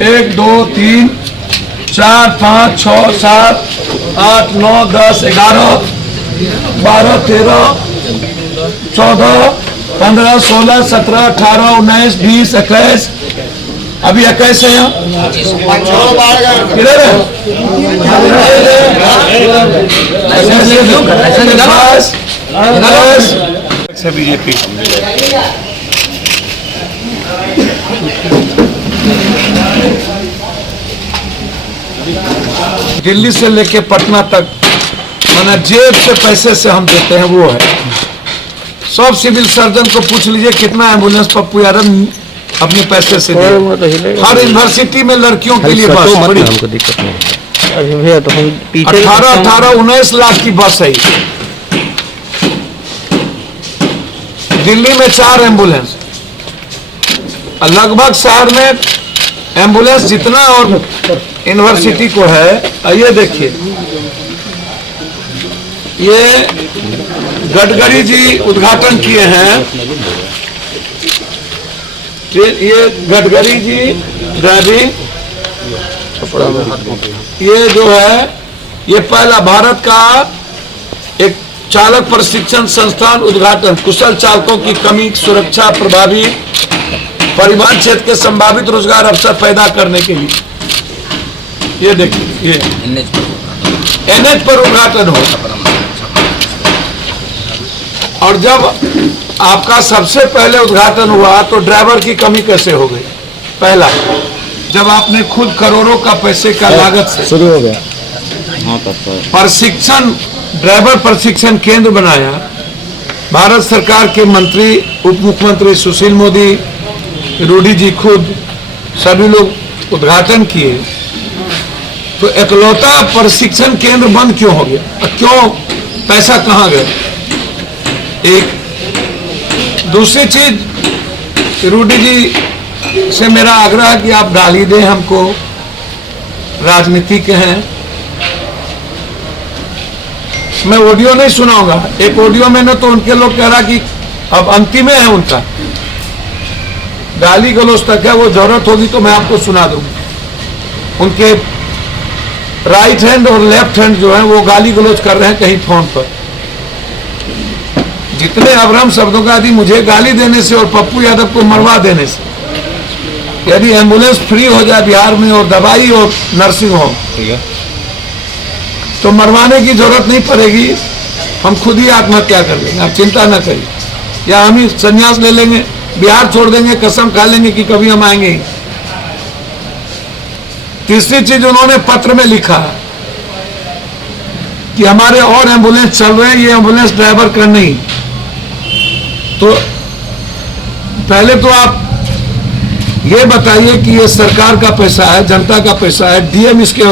1 2 3 4 5 6 7 8 9 10 11 12 13 14 15 16 17 18 19 20 21 अभी 21 है यहाँ किधर है? बीजेपी दिल्ली से लेके पटना तक माना जेब से पैसे से हम देते हैं वो है। सब सिविल सर्जन को पूछ लीजिए कितना एम्बुलेंस पप्पू यादव अपने पैसे से दे। हर यूनिवर्सिटी में लड़कियों के लिए बस हमको दिक्कत नहीं अभी भैया तो हम 18-19 लाख की बस है। दिल्ली में 4 एम्बुलेंस, लगभग शहर में एम्बुलेंस जितना और यूनिवर्सिटी को है। आइए देखिए, ये गडकरी जी उद्घाटन किए हैं। ये गडकरी जी ड्राइविंग, ये जो है ये पहला भारत का एक चालक प्रशिक्षण संस्थान उद्घाटन, कुशल चालकों की कमी, सुरक्षा, प्रभावी परिवहन क्षेत्र के संभावित रोजगार अवसर पैदा करने के लिए। ये देखिए, ये NH पर उद्घाटन हो। और जब आपका सबसे पहले उद्घाटन हुआ तो ड्राइवर की कमी कैसे हो गई? पहला, जब आपने खुद करोड़ों का पैसे का लागत से शुरू हो गया प्रशिक्षण ड्राइवर प्रशिक्षण केंद्र बनाया। भारत सरकार के मंत्री, उप मुख्यमंत्री सुशील मोदी, रूडी जी खुद सभी लोग उद्घाटन किए। तो इकलौता प्रशिक्षण केंद्र बंद क्यों हो गया? क्यों? पैसा कहाँ गया? एक दूसरी चीज, रूडी जी से मेरा आग्रह है कि आप गाली दें हमको, राजनीति के हैं। मैं ऑडियो नहीं सुनाऊंगा। एक ऑडियो में ना तो उनके लोग कह रहा कि अब अंतिम है उनका, गाली गलौज तक है, वो जरूरत होगी तो मैं आपको सुना दूंगा। उनके राइट हैंड और लेफ्ट हैंड जो है वो गाली गलौज कर रहे हैं कहीं फोन पर। जितने अभ्रम शब्दों का, यदि मुझे गाली देने से और पप्पू यादव को मरवा देने से, यदि एम्बुलेंस फ्री हो जाए बिहार में और दवाई और नर्सिंग होम, तो मरवाने की जरूरत नहीं पड़ेगी। हम खुद ही आत्महत्या कर लेंगे, आप चिंता न करिए। या हम ही संन्यास ले लेंगे, बिहार छोड़ देंगे, कसम खा लेंगे कि कभी हम आएंगे ही। तीसरी चीज, उन्होंने पत्र में लिखा कि हमारे और एम्बुलेंस चल रहे हैं, ये एम्बुलेंस ड्राइवर का नहीं। तो पहले तो आप ये बताइए कि ये सरकार का पैसा है, जनता का पैसा है। डीएम इसके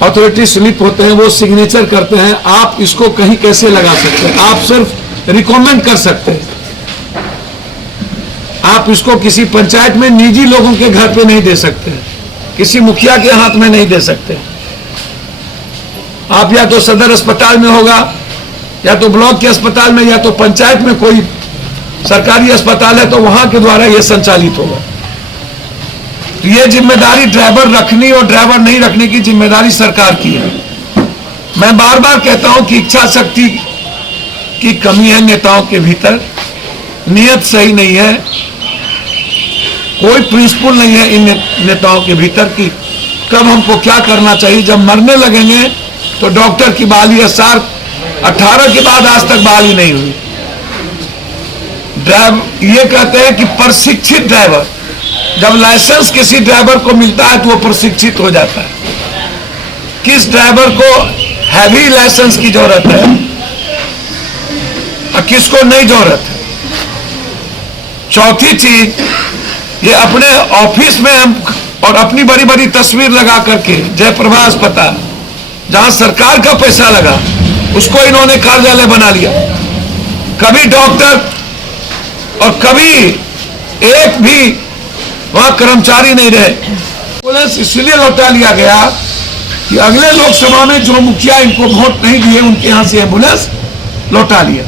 अथॉरिटी स्लिप होते हैं, वो सिग्नेचर करते हैं। आप इसको कहीं कैसे लगा सकते हैं? आप सिर्फ रिकमेंड कर सकते हैं। आप इसको किसी पंचायत में निजी लोगों के घर पे नहीं दे सकते, किसी मुखिया के हाथ में नहीं दे सकते। आप या तो सदर अस्पताल में होगा, या तो ब्लॉक के अस्पताल में, या तो पंचायत में कोई सरकारी अस्पताल है तो वहां के द्वारा यह संचालित होगा। तो ये जिम्मेदारी ड्राइवर रखनी और ड्राइवर नहीं रखने की जिम्मेदारी सरकार की है। मैं बार बार कहता हूं कि इच्छा शक्ति की कमी है नेताओं के भीतर, नियत सही नहीं है, कोई प्रिंसिपल नहीं है इन नेताओं के भीतर कि कब हमको क्या करना चाहिए। जब मरने लगेंगे तो डॉक्टर की बहाली 18 के बाद आज तक बहाली नहीं हुई। ये कहते हैं कि प्रशिक्षित ड्राइवर, जब लाइसेंस किसी ड्राइवर को मिलता है तो वो प्रशिक्षित हो जाता है। किस ड्राइवर को हैवी लाइसेंस की जरूरत है और किसको नहीं जरूरत है? चौथी चीज, ये अपने ऑफिस में और अपनी बड़ी बड़ी तस्वीर लगा करके जयप्रभा अस्पताल, जहां सरकार का पैसा लगा, उसको इन्होंने कार्यालय बना लिया। कभी डॉक्टर और कभी एक भी वहां कर्मचारी नहीं रहे। पुलिस इसलिए लौटा लिया गया कि अगले लोकसभा में जो मुखिया इनको वोट नहीं दिए उनके यहां से एम्बुलेंस लौटा लिया,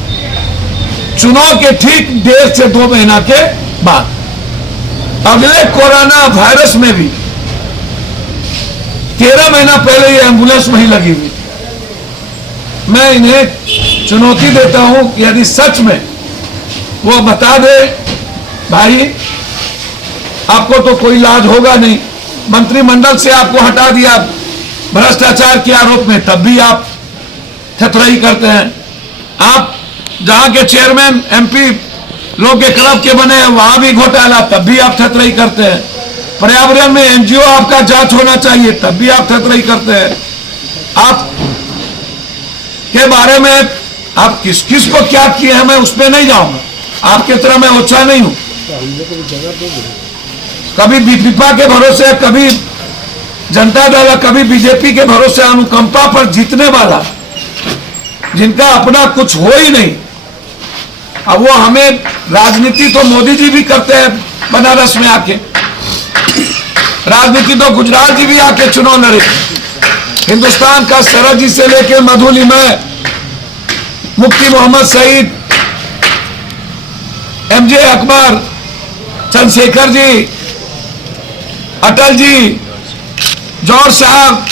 चुनाव के ठीक 1.5 से 2 महीना के बाद। अगले कोरोना वायरस में भी 13 महीना पहले ये एम्बुलेंस वहीं लगी हुई थी। मैं इन्हें चुनौती देता हूं कि यदि सच में वो बता दे, भाई आपको तो कोई इलाज होगा नहीं, मंत्रिमंडल से आपको हटा दिया भ्रष्टाचार के आरोप में, तब भी आप थथराई करते हैं। आप जहां के चेयरमैन एमपी लोग के क्लब के बने हैं वहां भी घोटाला, तब भी आप थथराई करते हैं। पर्यावरण में एनजीओ आपका जांच होना चाहिए, तब भी आप थथराई करते हैं। आप के बारे में आप किस किस को क्या किए हैं मैं उस पर नहीं जाऊंगा, आपकी तरह मैं ओछा नहीं हूं। कभी बीपीपा के भरोसे, कभी जनता दल, कभी बीजेपी के भरोसे अनुकंपा पर जीतने वाला, जिनका अपना कुछ हो ही नहीं। अब वो हमें राजनीति तो मोदी जी भी करते हैं बनारस में आके, राजनीति तो गुजरात जी भी आके चुनाव लड़े। हिंदुस्तान का शरद जी से लेके मधुलिमय, मुफ्ती मोहम्मद सईद, एमजे अकबर, चंद्रशेखर जी, अटल जी, जौहर साहब,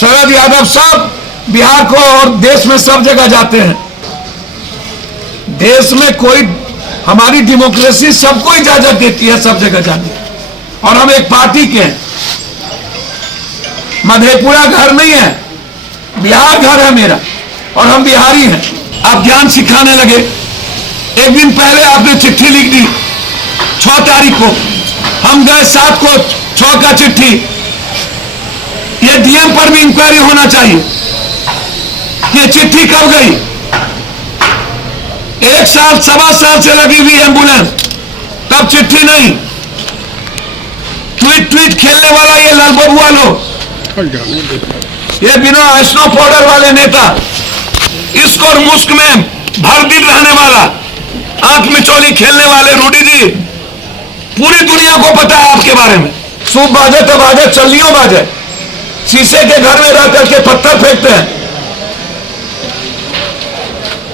शरद यादव, सब बिहार को और देश में सब जगह जाते हैं। देश में कोई, हमारी डेमोक्रेसी सबको इजाजत देती है सब जगह जाने, और हम एक पार्टी के हैं। मधेपुरा घर नहीं है, बिहार घर है मेरा, और हम बिहारी हैं। आप ज्ञान सिखाने लगे। एक दिन पहले आपने चिट्ठी लिख दी 6 तारीख को, हम गए 7 को 6 का चिट्ठी। ये डीएम पर भी इंक्वायरी होना चाहिए, ये चिट्ठी कब गई? 1 साल 1.25 साल से लगी हुई एम्बुलेंस, तब चिट्ठी नहीं। ट्वीट खेलने वाला ये लाल बबुआ लोग, ये बिना स्नो पाउडर वाले नेता, इश्क और मुस्क में भर दिन रहने वाला, आंख में चोली खेलने वाले रूडी जी, पूरी दुनिया को पता है आपके बारे में। सूप बाजे तो बाजे, चलियों बाजे, शीशे के घर में रह करके पत्थर फेंकते हैं।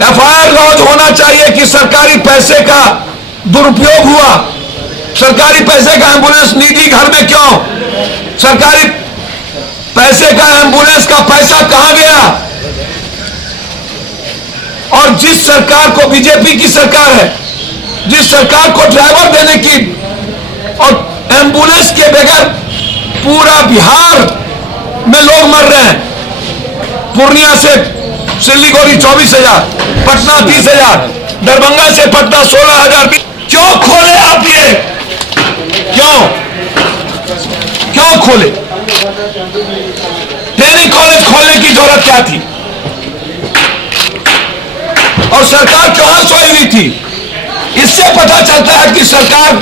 एफआईआर लॉन्च होना चाहिए कि सरकारी पैसे का दुरुपयोग हुआ, सरकारी पैसे का एम्बुलेंस निजी घर में क्यों, सरकारी पैसे का एम्बुलेंस का पैसा कहां गया? और जिस सरकार को, बीजेपी की सरकार है, जिस सरकार को ड्राइवर देने की, और एम्बुलेंस के बगैर पूरा बिहार में लोग मर रहे हैं। पूर्णिया से सिलीगुड़ी 24,000, पटना 30,000, दरभंगा से पटना 16,000। क्यों खोले आप ये? क्यों खोले? ट्रेनिंग कॉलेज खोलने की जरूरत क्या थी? और सरकार कहां सोई हुई थी? इससे पता चलता है कि सरकार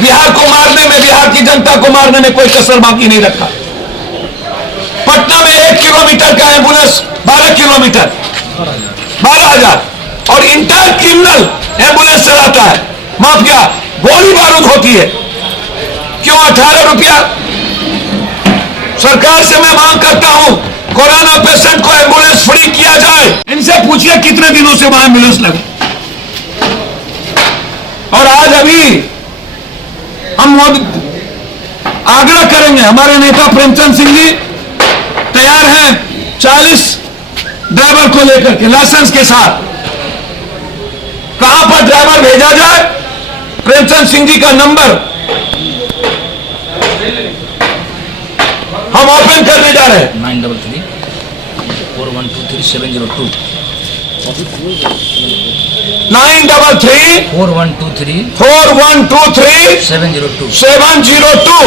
बिहार को मारने में, बिहार की जनता को मारने में कोई कसर बाकी नहीं रखा। पटना में 1 किलोमीटर का एम्बुलेंस 12 किलोमीटर, 12,000, और इंटर क्रिमिनल एम्बुलेंस चलाता है, माफिया, गोली बारूद होती है। क्यों 18 रुपया? सरकार से मैं मांग करता हूं कोरोना पेशेंट को एम्बुलेंस फ्री किया जाए। इनसे पूछिए कितने दिनों से वहां एम्बुलेंस लगे। और आज अभी हम आग्रह करेंगे, हमारे नेता प्रेमचंद सिंह जी तैयार हैं 40 ड्राइवर को लेकर के लाइसेंस के साथ। कहां पर ड्राइवर भेजा जाए? प्रेमचंद सिंह जी का नंबर हम ओपन करने जा रहे हैं। 933 4123 933 4123 702।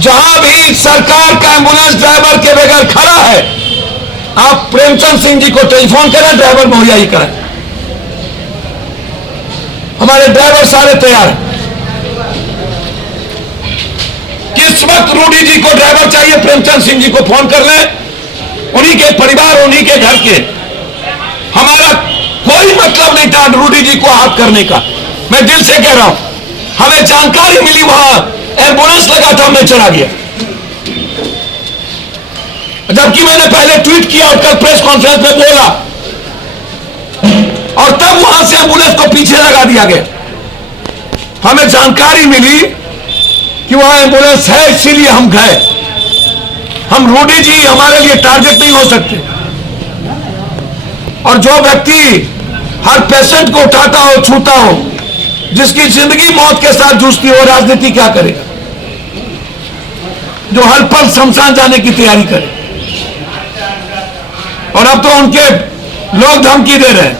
जहां भी सरकार का एम्बुलेंस ड्राइवर के बगैर खड़ा है, आप प्रेमचंद सिंह जी को टेलीफोन करें, ड्राइवर मुहैया ही करें। हमारे ड्राइवर सारे तैयार हैं। किस वक्त रूडी जी को ड्राइवर चाहिए, प्रेमचंद सिंह जी को फोन कर लें, उन्हीं के परिवार, उन्हीं के घर के। हमारा कोई मतलब नहीं था रूडी जी को हाथ करने का, मैं दिल से कह रहा हूं। हमें जानकारी मिली वहां एम्बुलेंस लगा था, हमने चला गया। जबकि मैंने पहले ट्वीट किया और कल प्रेस कॉन्फ्रेंस में बोला, और तब वहां से एम्बुलेंस को पीछे लगा दिया गया। तो हमें जानकारी मिली कि वहां एम्बुलेंस है, इसीलिए हम गए। हम रूडी जी हमारे लिए टारगेट नहीं हो सकते। और जो व्यक्ति हर पेशेंट को उठाता हो, छूता हो, जिसकी जिंदगी मौत के साथ जूझती हो, राजनीति क्या करेगा? जो हर पल शमशान जाने की तैयारी करे। और अब तो उनके लोग धमकी दे रहे हैं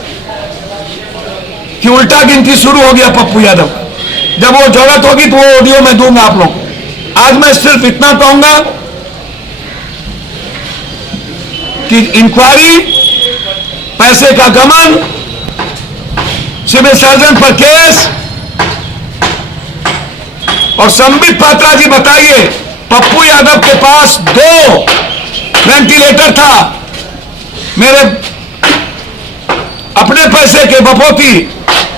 कि उल्टा गिनती शुरू हो गया पप्पू यादव। जब वो जरूरत होगी तो वो ऑडियो में दूंगा आप लोग को। आज मैं सिर्फ इतना कहूंगा कि इंक्वायरी, पैसे का गमन, सिविल सर्जन पर केस। और संबित पात्रा जी बताइए, पप्पू यादव के पास 2 वेंटिलेटर था, मेरे अपने पैसे के बपोती,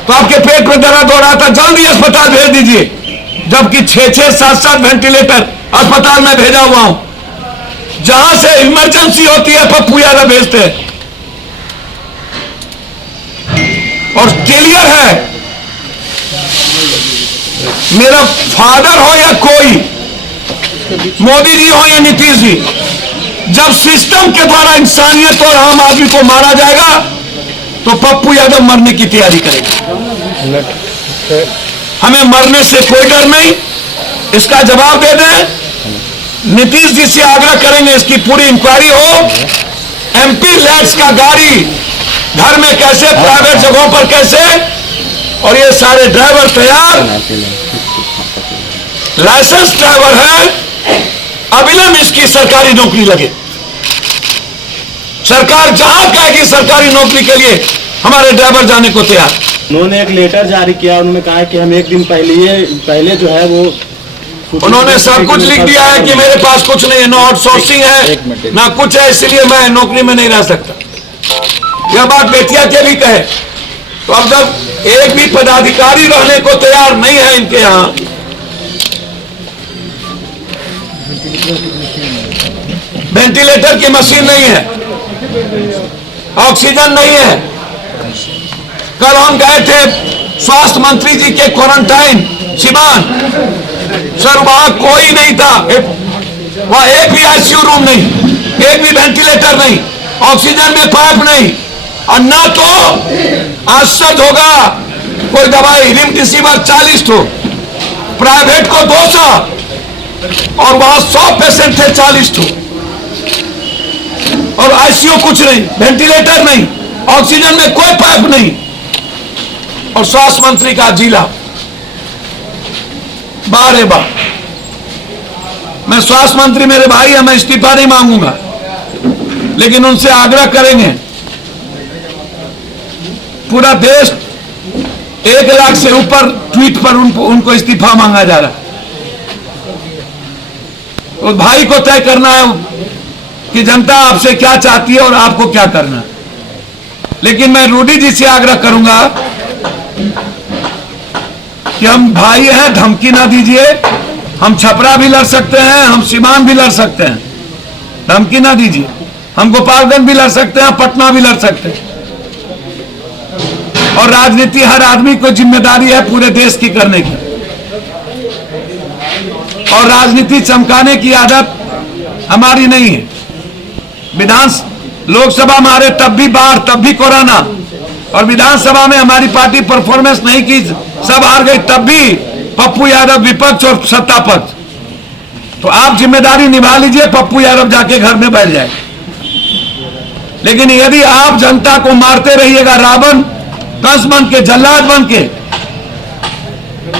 तो आपके पेट में दर्द हो रहा था, जल्दी अस्पताल भेज दीजिए। जबकि 6-6, 7-7 वेंटिलेटर अस्पताल में भेजा हुआ हूं। जहां से इमरजेंसी होती है पप्पू यादव भेजते हैं। और क्लियर है, मेरा फादर हो या कोई, मोदी जी हो या नीतीश जी, जब सिस्टम के द्वारा इंसानियत और आम आदमी को मारा जाएगा तो पप्पू यादव मरने की तैयारी करेगा। हमें मरने से कोई डर नहीं, इसका जवाब दे दें। नीतीश जी से आग्रह करेंगे इसकी पूरी इंक्वायरी हो। एमपी लैट्स का गाड़ी घर में कैसे, प्राइवेट जगहों पर कैसे, और ये सारे ड्राइवर तैयार, लाइसेंस ड्राइवर है, अविलंब इसकी सरकारी नौकरी लगे। सरकार जहां कहेगी सरकारी नौकरी के लिए हमारे ड्राइवर जाने को तैयार। उन्होंने एक लेटर जारी किया, उन्होंने कहा कि हम 1 दिन पहले जो है वो, उन्होंने सब कुछ लिख दिया है कि मेरे पास कुछ नहीं है, ना आउटसोर्सिंग है ना कुछ है, इसलिए मैं नौकरी में नहीं रह सकता। यह बात बेतिया के भी कहे। तो अब जब एक भी पदाधिकारी रहने को तैयार नहीं है इनके यहां, वेंटिलेटर की मशीन नहीं है, ऑक्सीजन नहीं है। कल हम गए थे स्वास्थ्य मंत्री जी के क्वारंटाइन सिवान, सर वहां कोई नहीं था, वहां एक भी आईसीयू रूम नहीं, एक भी वेंटिलेटर नहीं, ऑक्सीजन में पाइप नहीं। और ना तो आश्चर्य होगा, कोई दवाई रेमडेसिविर 40 तो, प्राइवेट को 200, और वहां 100 पेशेंट थे 40 तो, और आईसीयू कुछ नहीं, वेंटिलेटर नहीं, ऑक्सीजन में कोई पाइप नहीं। और स्वास्थ्य मंत्री का जिला बारे बार, मैं स्वास्थ्य मंत्री मेरे भाई है, मैं इस्तीफा नहीं मांगूंगा, लेकिन उनसे आग्रह करेंगे। पूरा देश 1 लाख से ऊपर ट्वीट पर उनको इस्तीफा मांगा जा रहा है। तो भाई को तय करना है कि जनता आपसे क्या चाहती है और आपको क्या करना है। लेकिन मैं रूडी जी से आग्रह करूंगा कि हम भाई हैं, धमकी ना दीजिए। हम छपरा भी लड़ सकते हैं, हम सीमांत भी लड़ सकते हैं, धमकी ना दीजिए। हम गोपालगंज भी लड़ सकते हैं, पटना भी लड़ सकते हैं। और राजनीति हर आदमी को जिम्मेदारी है पूरे देश की करने की, और राजनीति चमकाने की आदत हमारी नहीं है। लोकसभा में हारे तब भी बाढ़, तब भी कोरोना, और विधानसभा में हमारी पार्टी परफॉर्मेंस नहीं की, सब हार गई, तब भी पप्पू यादव विपक्ष और सत्ता पक्ष। तो आप जिम्मेदारी निभा लीजिए, पप्पू यादव जाके घर में बैठ जाए। लेकिन यदि आप जनता को मारते रहिएगा रावण कंस बन के, जल्लाद बन के,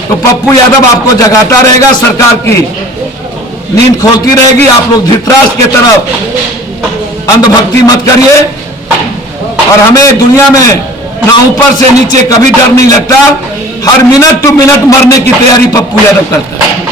तो पप्पू यादव आपको जगाता रहेगा, सरकार की नींद खोलती रहेगी। आप लोग धृतराष्ट्र के तरफ अंधभक्ति मत करिए। और हमें दुनिया में ना ऊपर से नीचे कभी डर नहीं लगता। हर मिनट टू मिनट मरने की तैयारी पप्पू यादव करता है।